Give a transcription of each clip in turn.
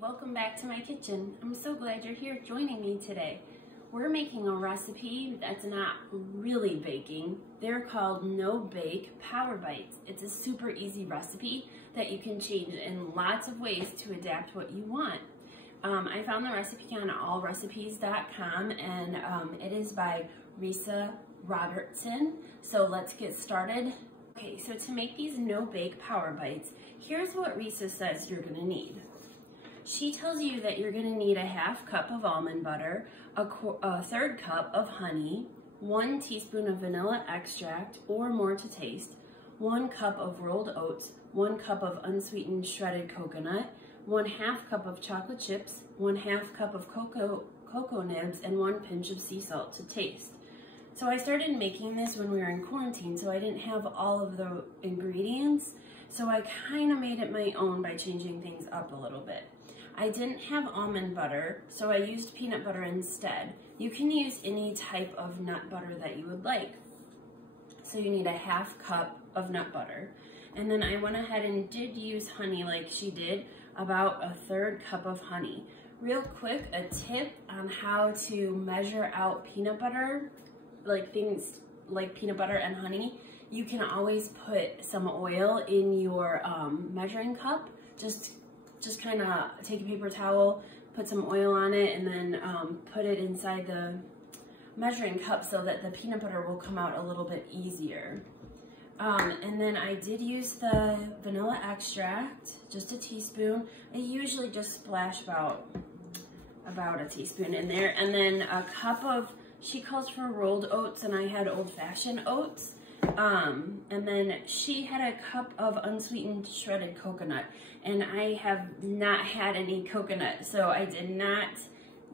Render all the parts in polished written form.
welcome back to my kitchen. I'm so glad you're here joining me today. We're making a recipe that's not really baking. They're called no-bake Power Bites. It's a super easy recipe that you can change in lots of ways to adapt what you want. I found the recipe on allrecipes.com and it is by Risa Robertson. So let's get started. Okay, so to make these no-bake Power Bites, here's what Risa says you're gonna need. She tells you that you're gonna need a 1/2 cup of almond butter, a 1/3 cup of honey, 1 teaspoon of vanilla extract or more to taste, 1 cup of rolled oats, 1 cup of unsweetened shredded coconut, 1/2 cup of chocolate chips, 1/2 cup of cocoa nibs, and 1 pinch of sea salt to taste. So I started making this when we were in quarantine, so I didn't have all of the ingredients, so I kind of made it my own by changing things up a little bit. I didn't have almond butter, so I used peanut butter instead. You can use any type of nut butter that you would like. So you need a 1/2 cup of nut butter. And then I went ahead and did use honey like she did, about a 1/3 cup of honey. Real quick, a tip on how to measure out peanut butter, like things like peanut butter and honey. You can always put some oil in your measuring cup. Just kind of take a paper towel, put some oil on it, and then put it inside the measuring cup so that the peanut butter will come out a little bit easier. And then I did use the vanilla extract, just a teaspoon. I usually just splash about a teaspoon in there. And then a cup of, she calls for rolled oats, and I had old-fashioned oats. And then she had a cup of unsweetened shredded coconut, and I have not had any coconut, so I did not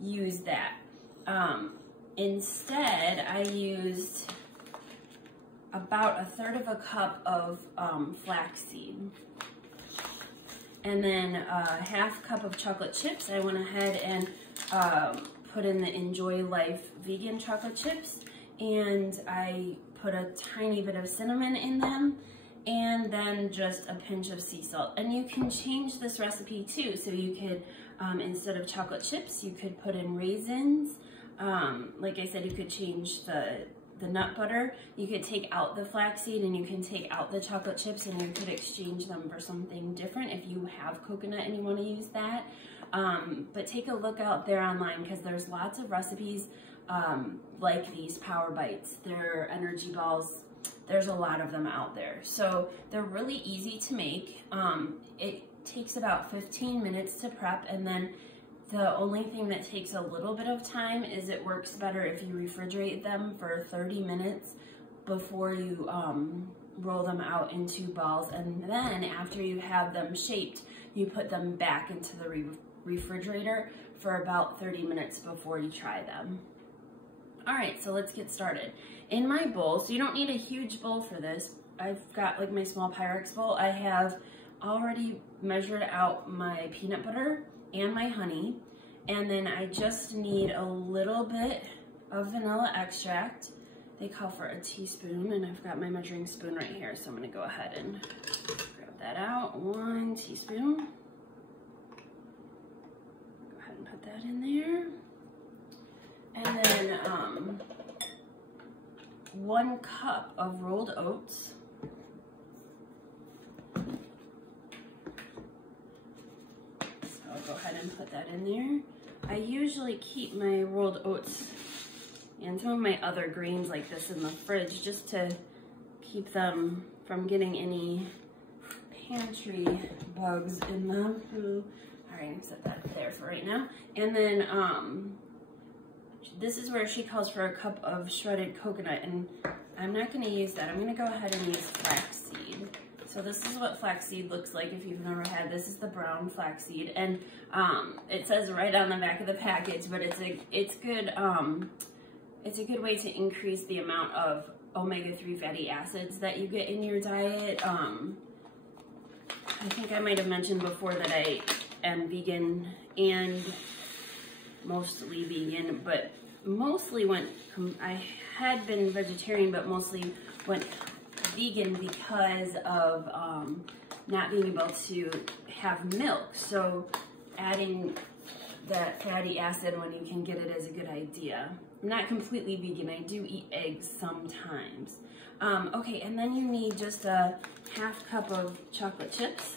use that. Instead, I used about a 1/3 cup of flaxseed. And then a 1/2 cup of chocolate chips. I went ahead and put in the Enjoy Life vegan chocolate chips, and I put a tiny bit of cinnamon in them, and then just a pinch of sea salt. And you can change this recipe too. So you could, instead of chocolate chips, you could put in raisins. Like I said, you could change the nut butter. You could take out the flaxseed and you can take out the chocolate chips, and you could exchange them for something different if you have coconut and you want to use that. But take a look out there online, because there's lots of recipes like these Power Bites. They're energy balls. There's a lot of them out there. So they're really easy to make. It takes about 15 minutes to prep, and then the only thing that takes a little bit of time is it works better if you refrigerate them for 30 minutes before you roll them out into balls. And then after you have them shaped, you put them back into the refrigerator for about 30 minutes before you try them. All right, so let's get started. In my bowl, so you don't need a huge bowl for this. I've got like my small Pyrex bowl. I have already measured out my peanut butter and my honey, and then I just need a little bit of vanilla extract. They call for a teaspoon, and I've got my measuring spoon right here, so I'm gonna go ahead and grab that out. 1 teaspoon. Go ahead and put that in there. And then 1 cup of rolled oats. So I'll go ahead and put that in there. I usually keep my rolled oats and some of my other grains like this in the fridge, just to keep them from getting any pantry bugs in them. All right, I'm set that there for right now. And then this is where she calls for a cup of shredded coconut, and I'm not going to use that. I'm going to go ahead and use flaxseed. So this is what flaxseed looks like if you've never had. This is the brown flaxseed, and it says right on the back of the package, but it's a good way to increase the amount of omega-3 fatty acids that you get in your diet. I think I might have mentioned before that I am vegan and mostly vegan, but mostly I had been vegetarian, but mostly went vegan because of not being able to have milk. So adding that fatty acid when you can get it is a good idea. I'm not completely vegan. I do eat eggs sometimes. Okay, and then you need just a half cup of chocolate chips.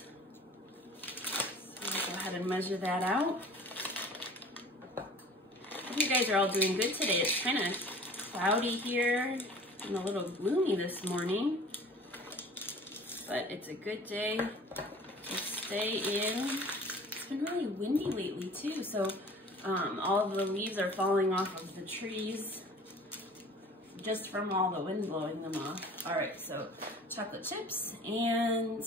So I'll go ahead and measure that out. Hope you guys are all doing good today. It's kind of cloudy here and a little gloomy this morning, but it's a good day to stay in. It's been really windy lately too, so all of the leaves are falling off of the trees just from all the wind blowing them off. All right, so chocolate chips, and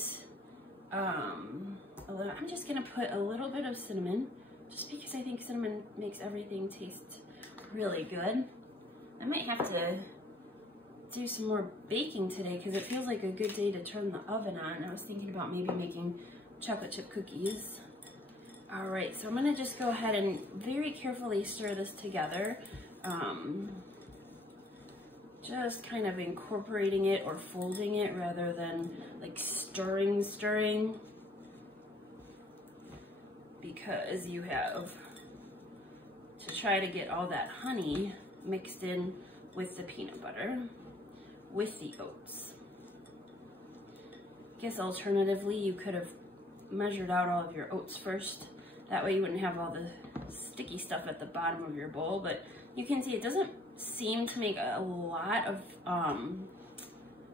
I'm just gonna put a little bit of cinnamon, just because I think cinnamon makes everything taste really good. I might have to do some more baking today because it feels like a good day to turn the oven on. I was thinking about maybe making chocolate chip cookies. All right, so I'm gonna just go ahead and very carefully stir this together. Just kind of incorporating it or folding it rather than like stirring, because you have to try to get all that honey mixed in with the peanut butter, with the oats. I guess alternatively, you could have measured out all of your oats first. That way you wouldn't have all the sticky stuff at the bottom of your bowl, but you can see it doesn't seem to make a lot of,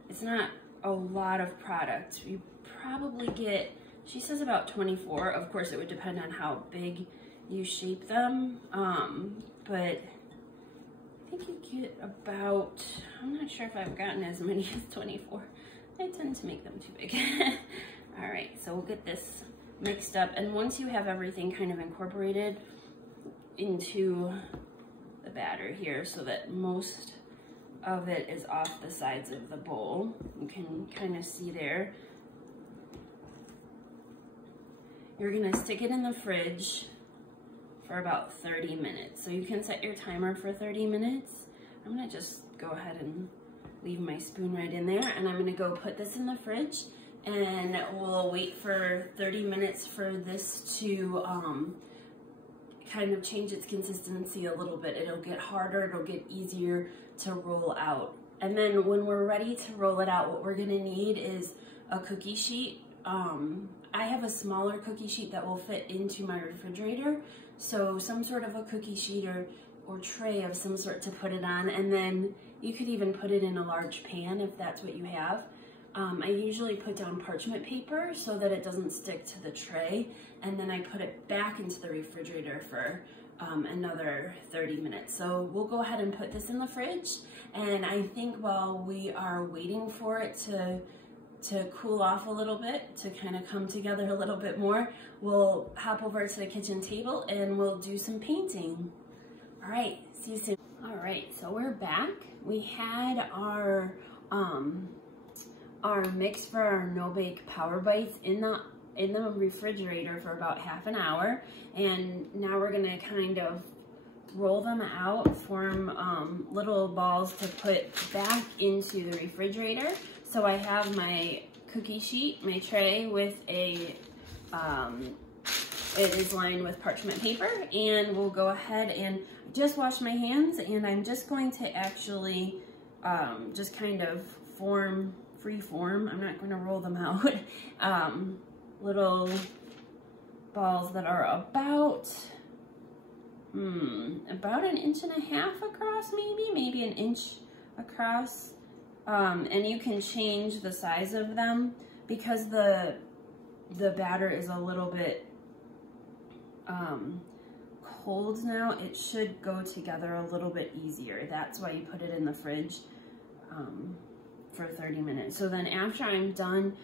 it's not a lot of product. You probably get, she says about 24. Of course, it would depend on how big you shape them, but I think you get about, I'm not sure if I've gotten as many as 24. I tend to make them too big. All right, so we'll get this mixed up, and once you have everything kind of incorporated into the batter here so that most of it is off the sides of the bowl, you can kind of see there, you're gonna stick it in the fridge for about 30 minutes. So you can set your timer for 30 minutes. I'm gonna just go ahead and leave my spoon right in there, and I'm gonna go put this in the fridge, and we'll wait for 30 minutes for this to kind of change its consistency a little bit. It'll get harder, it'll get easier to roll out. And then when we're ready to roll it out, what we're gonna need is a cookie sheet. I have a smaller cookie sheet that will fit into my refrigerator. So some sort of a cookie sheet or tray of some sort to put it on. And then you could even put it in a large pan if that's what you have. I usually put down parchment paper so that it doesn't stick to the tray, and then I put it back into the refrigerator for another 30 minutes. So we'll go ahead and put this in the fridge, and I think while we are waiting for it to cool off a little bit, to kind of come together a little bit more, we'll hop over to the kitchen table and we'll do some painting. All right, see you soon. All right, so we're back. We had our mix for our no-bake Power Bites in the refrigerator for about half an hour, and now we're gonna kind of roll them out, form little balls to put back into the refrigerator. So I have my cookie sheet, my tray with a, it is lined with parchment paper, and we'll go ahead and just wash my hands, and I'm just going to actually just kind of free form. I'm not going to roll them out. Little balls that are about an inch and a half across, maybe an inch across. And you can change the size of them because the batter is a little bit cold now. It should go together a little bit easier. That's why you put it in the fridge for 30 minutes. So then after I'm done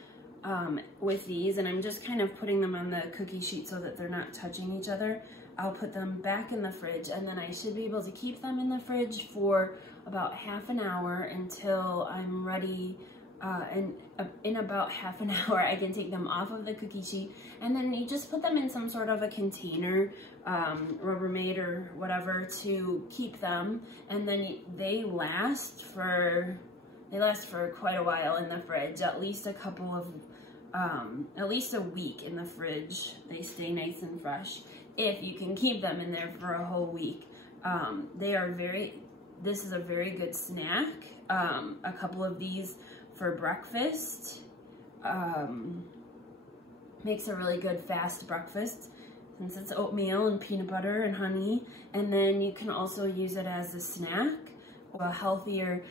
with these, and I'm just kind of putting them on the cookie sheet so that they're not touching each other, I'll put them back in the fridge, and then I should be able to keep them in the fridge for about half an hour until I'm ready, and in about half an hour I can take them off of the cookie sheet, and then you just put them in some sort of a container, Rubbermaid or whatever, to keep them, and then they last for quite a while in the fridge, at least a couple at least a week in the fridge. They stay nice and fresh if you can keep them in there for a whole week. This is a very good snack. A couple of these for breakfast. Makes a really good fast breakfast since it's oatmeal and peanut butter and honey. And then you can also use it as a snack or a healthier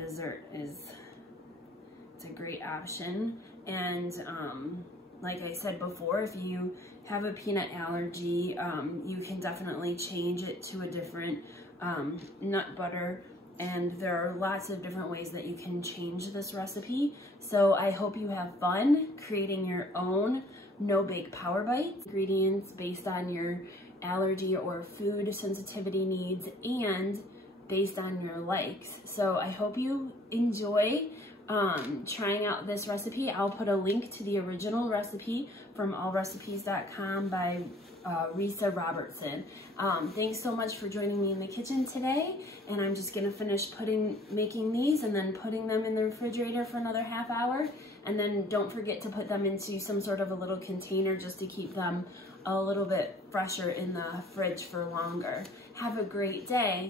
dessert. It's a great option. And like I said before, if you have a peanut allergy, you can definitely change it to a different nut butter. And there are lots of different ways that you can change this recipe. So I hope you have fun creating your own no-bake Power Bites. Ingredients based on your allergy or food sensitivity needs and based on your likes. So I hope you enjoy trying out this recipe. I'll put a link to the original recipe from allrecipes.com by Risa Robertson. Thanks so much for joining me in the kitchen today, and I'm just gonna finish making these and then putting them in the refrigerator for another half hour, and then don't forget to put them into some sort of a little container just to keep them a little bit fresher in the fridge for longer. Have a great day.